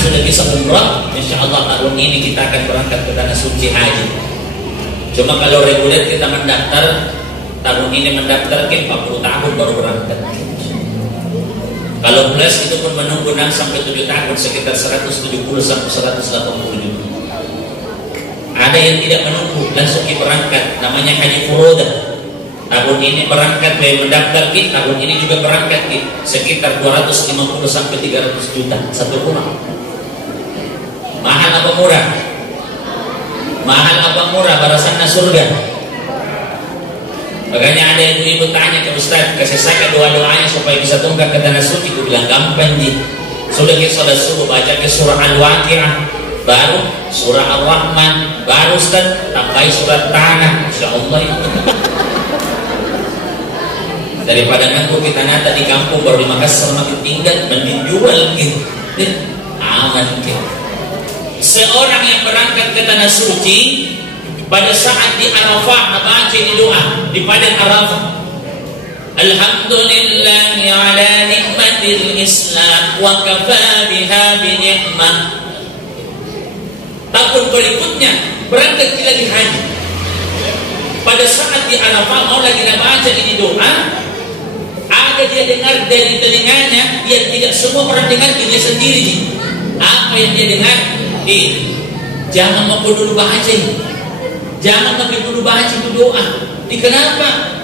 sudah bisa umrah, insya Allah tahun ini kita akan berangkat ke tanah suci haji. Cuma kalau reguler kita mendaftar, tahun ini mendaftar ke 40 tahun baru berangkat. Kalau plus itu pun menunggu 6 sampai 7 tahun, sekitar 170 sampai 180 juta. Ada yang tidak menunggu, langsung berangkat, namanya haji furodah. Tahun ini berangkat, mendaftar kita, tahun ini juga berangkat kita, sekitar 250 sampai 300 juta satu rumah. Mahal apa murah? Mahal apa murah? Barasanna surga. Makanya ada ibu-ibu tanya ke Ustaz, kasih saya doa-doanya supaya bisa tunggak ke tanah suci. Aku bilang gampang ji. Sudah kita suruh baca ke surah Al-Waqi'ah, baru surah Ar-Rahman, baru Ustaz tambah surat Tanah. Insya Allah daripada nanggu kita nata di kampung baru di Makassar makin tinggal mending jual gitu. Aman gitu. Seorang yang berangkat ke tanah suci pada saat di Arafah baca ini doa di padang Arafah, Alhamdulillahi ala nikmatil Islam wa kafa biha bi ni'mah. Tahun berikutnya berangkat lagi haji. Pada saat di Arafah mau lagi baca ini doa, ada dia dengar dari telinganya, dia tidak semua orang dengar, dia sendiri. Apa yang dia dengar? Jangan mau dulu baca ini, jangan tapi dulu baca itu doa. Kenapa?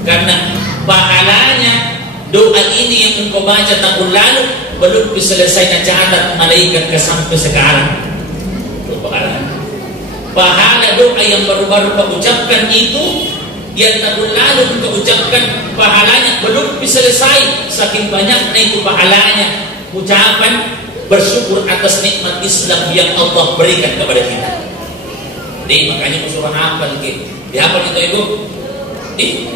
Karena pahalanya doa ini yang engkau baca tahun lalu belum selesai catat malaikat ke sampai sekarang. Pahala doa yang baru-baru kau ucapkan itu yang tahun lalu engkau ucapkan pahalanya belum selesai, saking banyaknya itu pahalanya. Ucapan bersyukur atas nikmat Islam yang Allah berikan kepada kita. Jadi makanya surah hafal gitu. Dihafal itu ibu.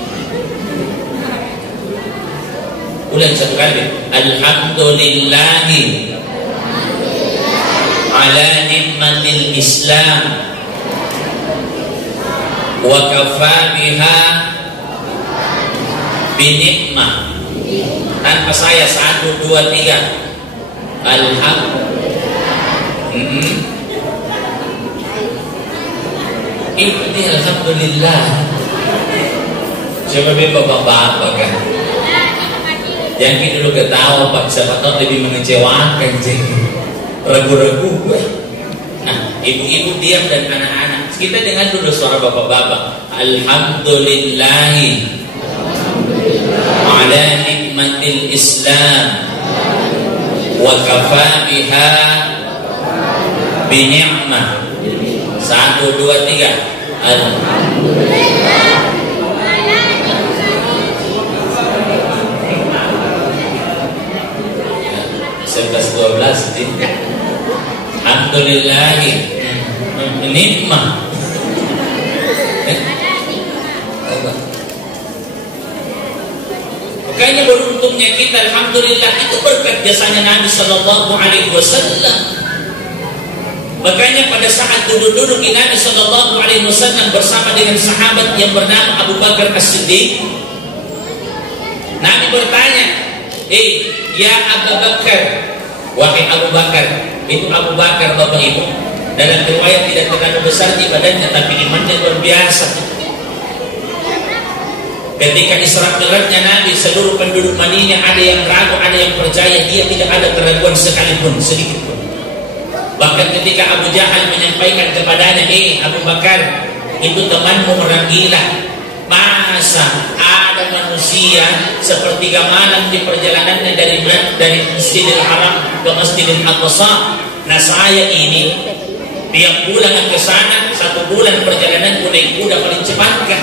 Ulang satu kali. Alhamdulillahi ala nikmatil Islam wa kafa biha binikmah. Tanpa saya 1, 2, 3. Ini alhamdulillah. Coba bapak-bapak kan yang kita dulu ketawa Pak, siapa tahu lebih mengecewakan jadi ragu-ragu gue. Nah, ibu-ibu diam dan anak-anak kita dengar dulu suara bapak-bapak. Alhamdulillahi ala nikmatil Islam wa kafa biha bi ni'mah. 1, 2, 3. Alhamdulillah. 11, 12. Alhamdulillah. Nikmah. Makanya beruntungnya kita, alhamdulillah, itu berkat jasanya Nabi Sallallahu Alaihi Wasallam. Makanya pada saat duduk-duduk Nabi Sallallahu Alaihi Wasallam bersama dengan sahabat yang bernama Abu Bakar As-Siddiq, Nabi bertanya, ya Abu Bakar, wahai Abu Bakar. Itu Abu Bakar bapak ibu, dalam riwayat tidak terlalu besar di badannya tapi imannya luar biasa. Ketika Isra Mi'rajnya Nabi, seluruh penduduk Madinah ada yang ragu, ada yang percaya, dia tidak ada keraguan sekalipun, sedikit pun. Bahkan ketika Abu Jahal menyampaikan kepadanya, Abu Bakar, itu temanmu orang gila. Masa ada manusia sepertiga malam di perjalanannya dari Masjidil Haram ke Masjidil Aqsa. Nah saya ini tiap bulan ke sana, 1 bulan perjalanan naik kuda paling cepat kah?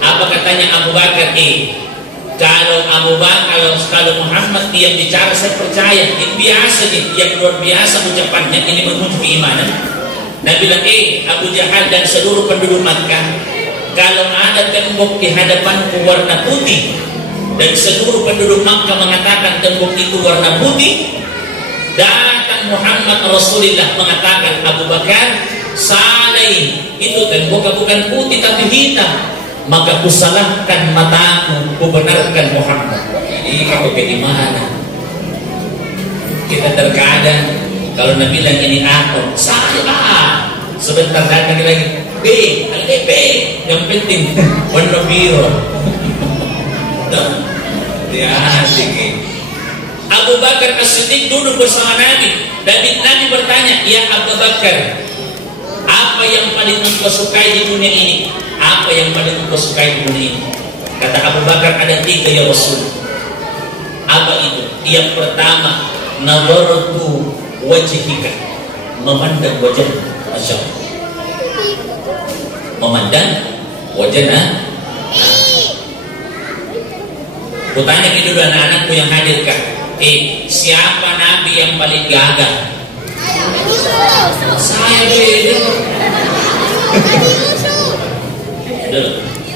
Apa katanya Abu Bakar? Kalau Muhammad diam bicara saya percaya. Ini biasa nih, yang luar biasa ucapannya, ini menuju keimanan. Nabi bilang, Abu Jahal dan seluruh penduduk Makkah, kalau ada tembok di hadapanku warna putih dan seluruh penduduk Makkah mengatakan tembok itu warna putih, datang Muhammad Rasulullah mengatakan, Abu Bakar, salih, itu tembok bukan putih tapi hitam. Maka kusalahkan mataku, kubenarkan Muhammad. Ini kalau bagaimana? Kita terkadang Kalau Nabi bilang ini A, saya A. Sebentar datang lagi B, ada B. Yang penting warna biru. Ya, asik. Abu Bakar As-Siddiq duduk bersama Nabi. Dan Nabi bertanya, ya Abu Bakar, apa yang paling engkau sukai di dunia ini? Apa yang paling engkau sukai di dunia ini? Kata Abu Bakar, ada 3 ya Rasul. Apa itu? Yang pertama, nazaratu wajhika, memandang wajah. Masya Allah. Memandang wajahnya. Kutanya ke dulu anak-anakku yang hadir kah? Siapa Nabi yang paling gagah? Saya dulu.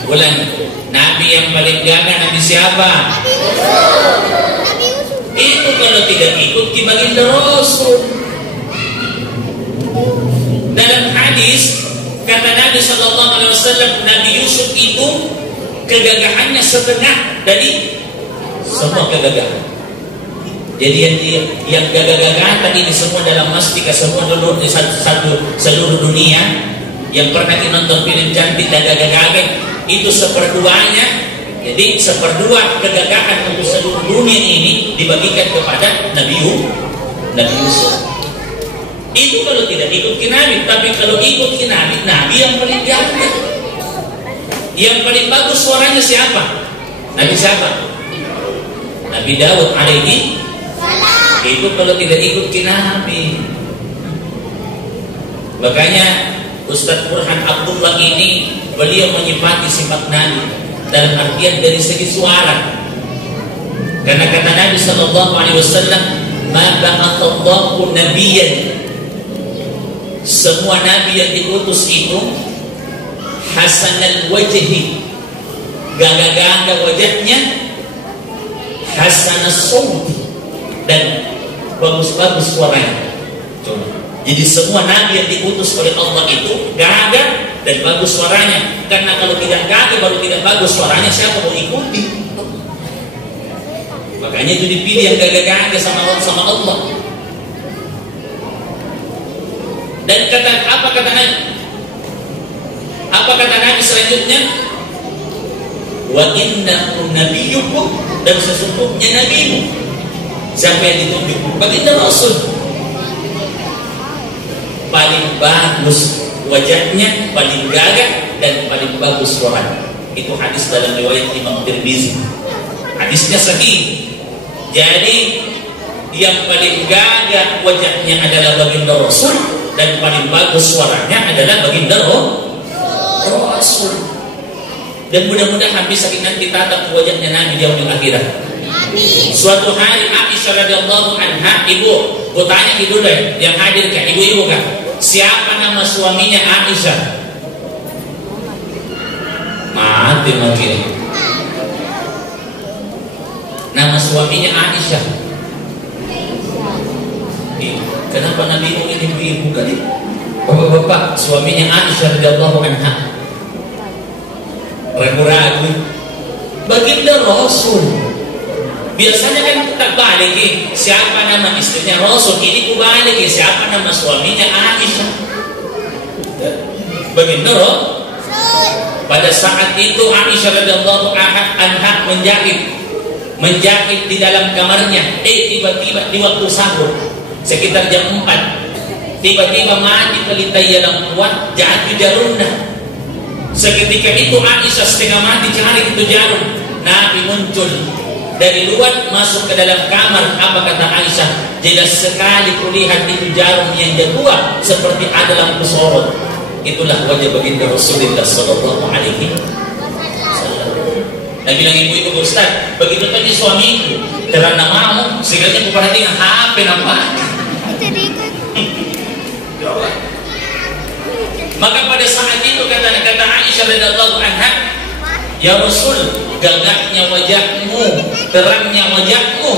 Ulang. Nabi yang paling gagah Nabi siapa? Itu kalau tidak ikut di baginda Rasul. Dalam hadis kata Nabi SAW, Nabi Yusuf itu kegagahannya setengah dari semua kegagahan. Jadi yang gagah-gagahan tadi ini semua dalam mastika, semua dulu di seluruh dunia yang pernah kita nonton film cantik dan gagah-gagah itu seperduanya. Jadi seperdua kegagahan untuk seluruh dunia ini dibagikan kepada Nabi Yusuf. Itu kalau tidak ikut ke Nabi. Tapi kalau ikut ke Nabi, Nabi yang paling gagah, yang paling bagus suaranya siapa? Nabi siapa? Nabi Daud alaihi. Itu kalau tidak ikut ke Nabi. Makanya Ustaz Burhan Abdullah ini beliau menyifati sifat Nabi dalam artian dari segi suara. Karena kata Nabi SAW, ma ba'athallahu nabiyyan, semua nabi yang diutus itu hasanal wajhi, gagah-gagah wajahnya, hasanas sawt, dan bagus-bagus suaranya. Jadi semua nabi yang diutus oleh Allah itu gagah dan bagus suaranya. Karena kalau tidak gagah baru tidak bagus suaranya, siapa mau ikuti? Makanya itu dipilih yang gagah-gagah sama Allah. Dan apa kata Nabi? Apa kata Nabi selanjutnya? Wa innakum nabiyyukum, dan sesungguhnya nabimu. Siapa yang ditunjuk? Baginda Rasul. Paling bagus wajahnya, paling gagah, dan paling bagus suaranya. Itu hadis dalam riwayat Imam Tirmizi. Hadisnya sahih. Jadi yang paling gagah wajahnya adalah baginda Rasul, dan paling bagus suaranya adalah baginda Rasul. Dan mudah-mudahan bisa nanti tatap wajahnya Nabi di yaumil akhirat. Suatu hari Aisyah radhiyallahu anha, ibu, gue tanya ibu deh, yang hadir kan, ibu-ibu kan, siapa nama suaminya Aisyah? Mati mungkin. Nama suaminya Aisyah. Kenapa Nabi ini ibu-ibu tadi? Bapak-bapak, suaminya Aisyah radhiyallahu anha. Ragu-ragu. Baginda Rasul. Biasanya kan kita balik, siapa nama istrinya Rasul, ini ku balik, siapa nama suaminya Aisyah. Baginda Rasul. Pada saat itu Aisyah radhiyallahu anha menjahit di dalam kamarnya. Tiba-tiba di waktu sahur sekitar jam 4, tiba-tiba mati pelita yang kuat, jatuh jarumnya. Seketika itu Aisyah setengah mati cari itu jarum. Nabi muncul dari luar masuk ke dalam kamar. Apa kata Aisyah? Jelas sekali kulihat itu jarum yang jatuh seperti ada lampu sorot. Itulah wajah baginda Rasulullah sallallahu alaihi wasallam. Nabi bilang, ibu-ibu Ustaz, begitu tadi suamiku terang namamu, segalanya aku perhatikan HP namanya. Maka pada saat itu kata Aisyah radhiyallahu anha, ya Rasul, gagahnya wajahmu, terangnya wajahmu.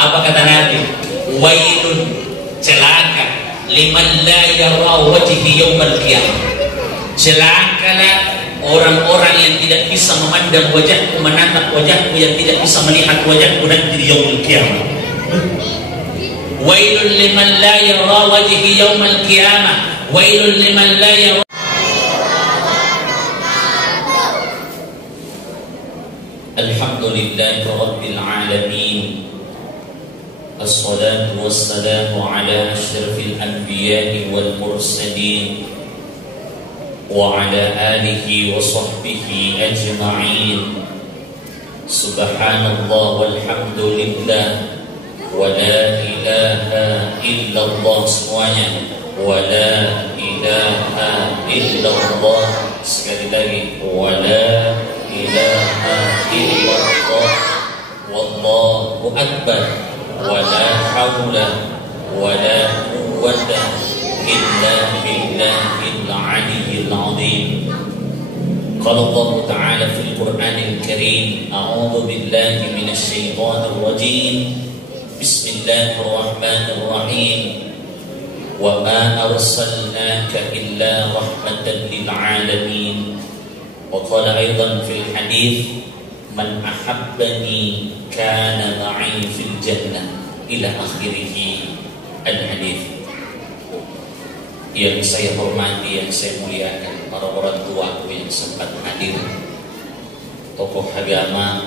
Apa kata Nabi? Wailun, celaka, liman la yara wajhi yaumal qiyamah. Celakalah orang-orang yang tidak bisa memandang wajahku, menatap wajahku, yang tidak bisa melihat wajahku nanti di yaumul qiyamah. wailul liman la yara wajhi yaumal qiyamah, wailul liman la yara. Alhamdulillahi rabbil alamin, assalatu wassalamu ala asyrafil anbiya'i wal mursalin wa ala alihi wa sahbihi ajma'in. Subhanallah walhamdulillah wa la ilaha illallah, semuanya wa la ilaha illallah. Sekali lagi, wa la ilaha illallah, wallahu akbar, wa la hawla wa la quwwata illa billahil aliyyil azim. Qala Allah Ta'ala fil Qur'anil Karim, a'udzu billahi minasy syaithanir rajim. Bismillahirrahmanirrahim. Wa ma arsalnaka illa rahmatan lil alamin. Wa qala aidan fil hadits, man ahabbani kana ma'i fil jannah, ila akhirih al-hadits. Yang saya hormati, yang saya muliakan, para orang tuaku yang sempat hadir, tokoh agama,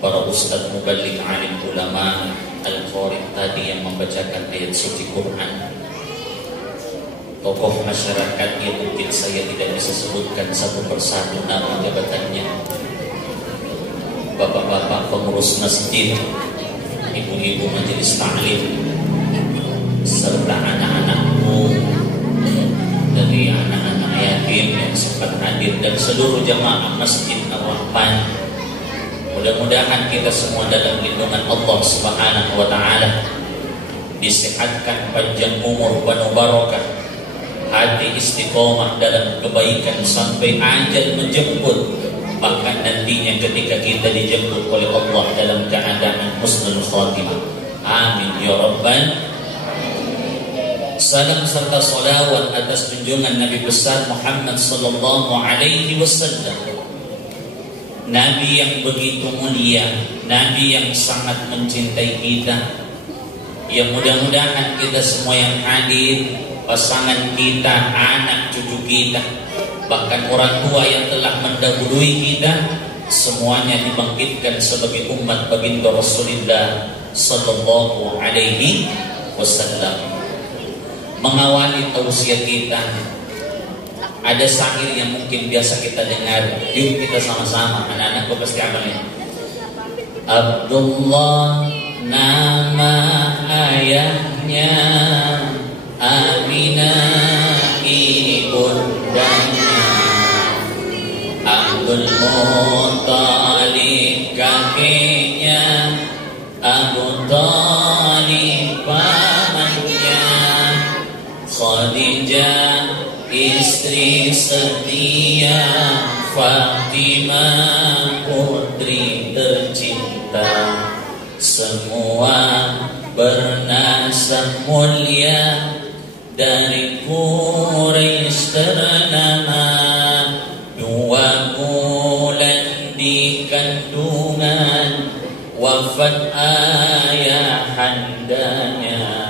para ustadz muballigh, alim ulama, al-qari tadi yang membacakan ayat suci Quran, tokoh masyarakat yang mungkin saya tidak bisa sebutkan satu persatu nama jabatannya, bapak-bapak pengurus masjid, ibu-ibu majelis taklim, serta anak-anakku dari anak-anak yatim yang sempat hadir, dan seluruh jamaah Masjid Ar-Rahman. Mudah-mudahan kita semua dalam lindungan Allah Subhanahu wa Ta'ala, disehatkan panjang umur, penuh barokah, hati istiqomah dalam kebaikan sampai ajal menjemput, bahkan nantinya ketika kita dijemput oleh Allah dalam keadaan husnul khatimah. Amin ya rabbal. Salam serta salawat atas junjungan Nabi besar Muhammad sallallahu alaihi wasallam, Nabi yang begitu mulia, Nabi yang sangat mencintai kita, yang mudah-mudahan kita semua yang hadir, pasangan kita, anak cucu kita, bahkan orang tua yang telah mendahului kita, semuanya dibangkitkan sebagai umat baginda Rasulullah sallallahu alaihi wasallam. Mengawali tausiah kita, ada syair yang mungkin biasa kita dengar. Yuk kita sama-sama, anak-anakku pasti amalnya. Abdullah nama ayahnya, Aminah ini bundanya, Abdul Muttalib kakeknya, Abu Thalib pamannya, Khadijah istri setia, Fatimah putri tercinta, semua bernasab mulia, dari Quraisy ternama, 2 bulan di kandungan, wafat ayah handanya.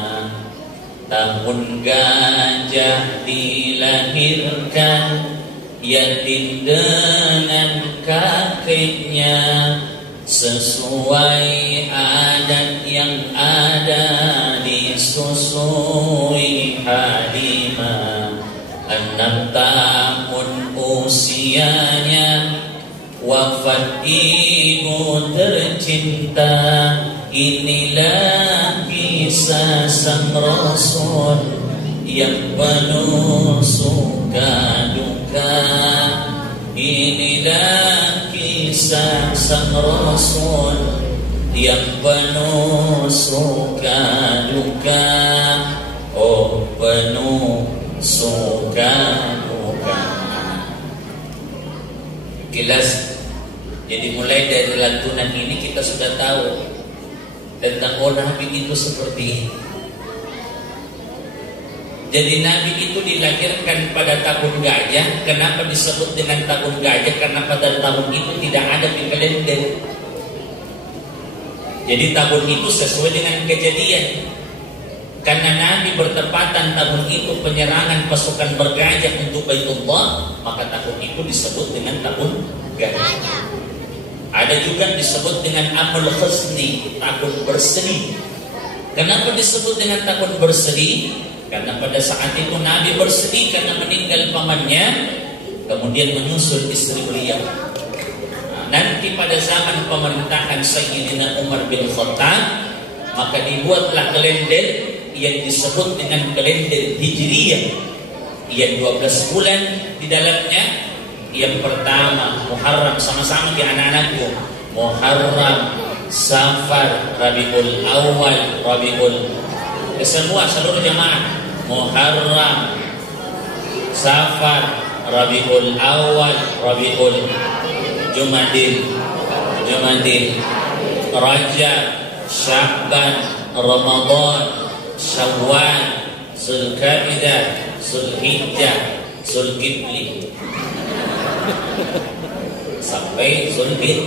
Tahun gajah dilahirkan, yatim dengan kakeknya, sesuai adat yang ada disusui Halimah. 6 tahun usianya, wafat ibu tercinta. Inilah kisah sang Rasul yang penuh suka duka. Inilah kisah sang Rasul yang penuh suka duka. Oh, penuh suka duka. Jelas. Jadi mulai dari lantunan ini kita sudah tahu tentang Nabi itu seperti ini. Jadi Nabi itu dilahirkan pada tahun gajah. Kenapa disebut dengan tahun gajah? Karena pada tahun itu tidak ada kalender. Jadi tahun itu sesuai dengan kejadian. Karena Nabi bertepatan tahun itu penyerangan pasukan bergajah untuk Baitullah, maka tahun itu disebut dengan tahun gajah. Ada juga disebut dengan Amul Husni, tahun berseri. Kenapa disebut dengan tahun berseri? Karena pada saat itu Nabi bersedih karena meninggal pamannya, kemudian menyusul istri beliau. Nanti pada zaman pemerintahan Sayyidina Umar bin Khattab, maka dibuatlah kalender yang disebut dengan kalender Hijriyah, yang 12 bulan di dalamnya. Yang pertama Muharram, sama-sama di anak-anakku, Muharram, Safar, Rabiul Awal, semua seluruh jamaah, Muharram, Safar, Rabiul Awal, Jumadil, Rajab, Sya'ban, Ramadan, Syawal, Zulqa'dah, Zulhijjah, Zulkifli, sampai Zulhijjah.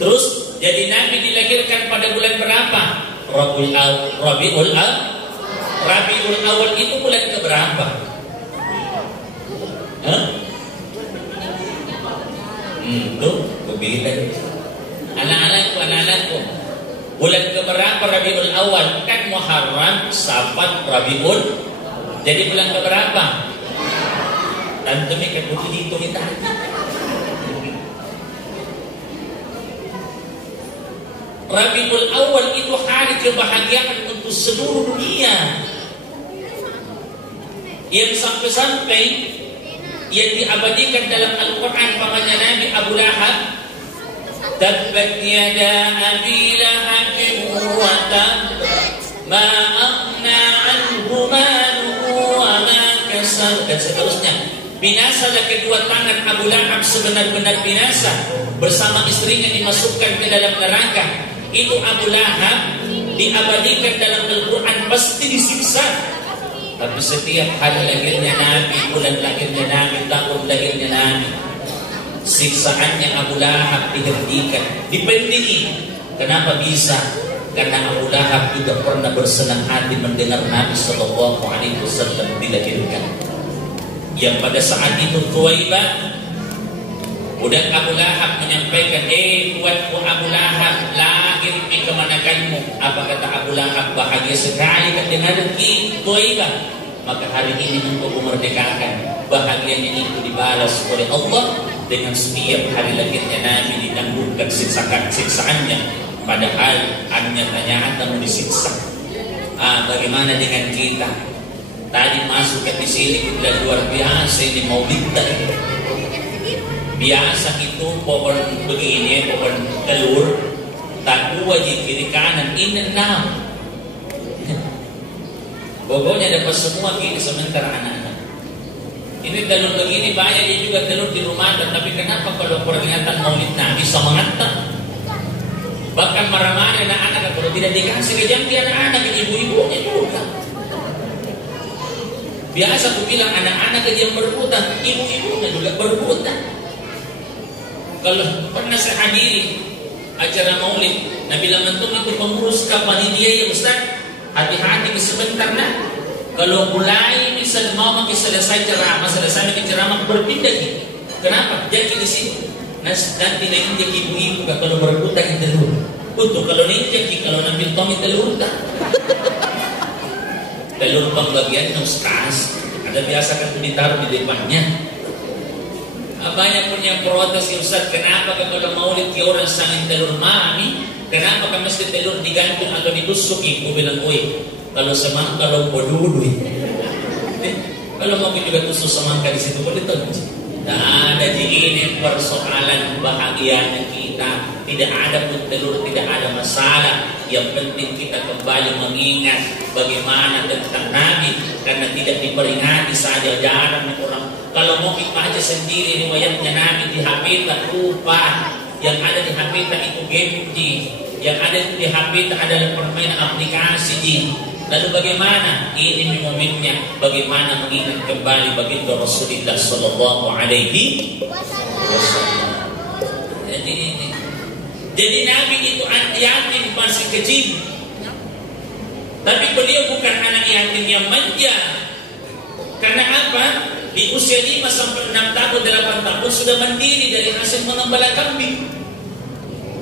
Terus jadi Nabi dilahirkan pada bulan berapa? Rabiul Awal itu bulan keberapa? Tuh, bilang anak-anakku, bulan keberapa Rabiul Awal? Kan Muharram, Safar, Rabiul. Jadi bulan keberapa? Tante kan butuh dihitungin tadi. Rabiul Awal itu hari kebahagiaan untuk seluruh dunia, yang sampai-sampai yang diabadikan dalam Al-Quran pamannya Nabi Abu Lahab, tabbat yada abi lahabin wa tab ma aghna anhu maluhu wa ma kasab, dan seterusnya. Binasalah kedua tangan Abu Lahab, sebenar-benar binasa, bersama istrinya dimasukkan ke dalam neraka. Itu Abu Lahab diabadikan dalam Al-Quran pasti disiksa. Tapi setiap hari lahirnya Nabi, bulan lahirnya Nabi, tahun lahirnya Nabi, siksaannya Abu Lahab dihentikan, dipendingin. Kenapa bisa? Karena Abu Lahab juga pernah bersenang hati mendengar Nabi Sallallahu Alaihi Wasallam dilahirkan. Yang pada saat itu Thuwaibah, budak Abu Lahab menyampaikan, tuanku Abu Lahab, lahir di kemanakanmu? Apa kata Abu Lahab? Bahagia sekali mendengar Thuwaibah, maka hari ini engkau memerdekakan. Bahagianya itu dibalas oleh Allah dengan setiap hari lahirnya Nabi ditangguhkan siksaannya. Padahal nyatanya kamu disiksa. Bagaimana dengan kita? Tadi masuk ke sini kita luar biasa, ini maulid tadi. Biasa itu pohon begini, pohon telur, tak dua di kiri kanan, ini 6. Pokoknya dapat semua gini sementara anak-anak. Ini telur begini banyak juga telur di rumah, tapi kenapa kalau peringatan maulid Nabi semangat? Bahkan marah-marah anak-anak kalau tidak dikasih kejampi anak-anak, ibu-ibunya juga. Biasa aku bilang anak-anak yang berputar, ibu-ibunya juga berputar. Kalau pernah saya hadiri acara maulid, Nabi Lamantum itu pengurus panitia ya Ustaz, hati-hati sebentar nak. Kalau mulai misal mau selesai ceramah berpindah gitu. Kenapa? Jadi di sini. Nanti nainjak ibu-ibu kalau berputar itu telur. Untuk kalau nainjak kalau nambil tomi telur tak. Telur pembagian nuskas, ada biasa kan ditaruh di depannya. Banyak punya protes ya Ustaz, kenapa kalau maulid ke orang sangin telur mami, kenapa kan mesti telur digantung atau ditusuki? Aku bilang, kalau semangka kalau bodoh, kalau mau juga tusuk semangka di situ boleh tuh. Tidak ada di ini persoalan bahagianya kita, tidak ada pun telur, tidak ada masalah. Yang penting kita kembali mengingat bagaimana tentang Nabi, karena tidak diperingati saja, jarang orang. Kalau mau kita aja sendiri riwayatnya Nabi di HP tak lupa, yang ada di HP tak itu game yang ada di HP tak ada permainan aplikasi Lalu bagaimana ini momennya? Bagaimana mengingat kembali baginda Rasulullah Sallallahu Alaihi Wasallam? Jadi Nabi itu yatim masih kecil. Tapi beliau bukan anak yatim yang manja. Karena apa? Di usia 5 sampai 6 tahun, 8 tahun sudah mandiri dari hasil mengembala kambing.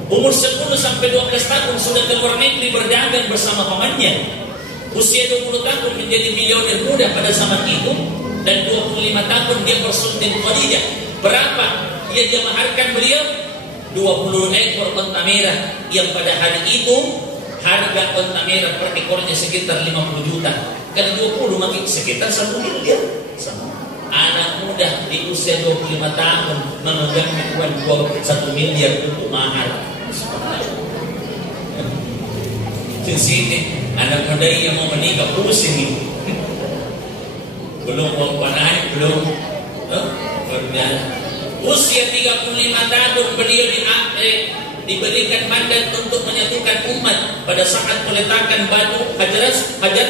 Umur 10 sampai 12 tahun sudah ke luar negeri berdagang bersama pamannya. Usia 20 tahun menjadi milioner muda pada zaman itu. Dan 25 tahun dia bersunting Khadijah. Berapa dia maharkan beliau? 20 ekor onta merah, yang pada hari itu harga onta merah per ekornya sekitar 50 juta. Kan 20 makin sekitar 1 miliar. Anak muda di usia 25 tahun memegang uang 1 miliar untuk mahar. Di sini anak muda yang mau menikah pusing ini. Belum mau naik, belum berjalan. Usia 35 tahun beliau diberikan mandat untuk menyatukan umat pada saat peletakan batu Hajar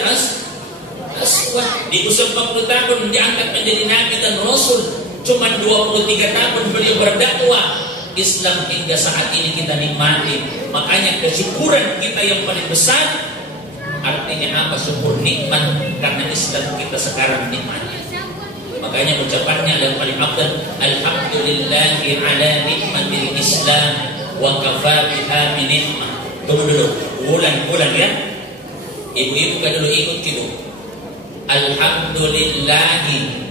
Aswad. Di usia 40 tahun diangkat menjadi nabi dan rasul. Cuma 23 tahun beliau berdakwah. Islam hingga saat ini kita nikmati. Makanya kesyukuran kita yang paling besar, artinya apa? Syukur nikmat karena Islam kita sekarang nikmati. Makanya ucapannya yang paling afdal, alhamdulillahi ala nikmatil Islam wa kafa biha min nikmah. Tunggu dulu, ulang ya. Ibu-ibu kan dulu ikut gitu. Alhamdulillahi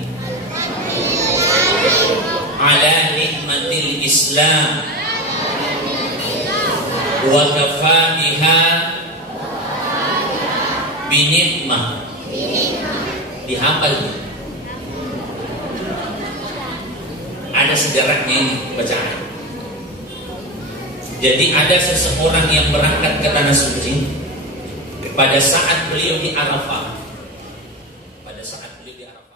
ala nikmatil Islam wa kafa biha binikmah. Dihafal. Ada sejarahnya ini bacaan. Jadi ada seseorang yang berangkat ke tanah suci pada saat beliau di Arafah. Pada saat beliau di Arafah.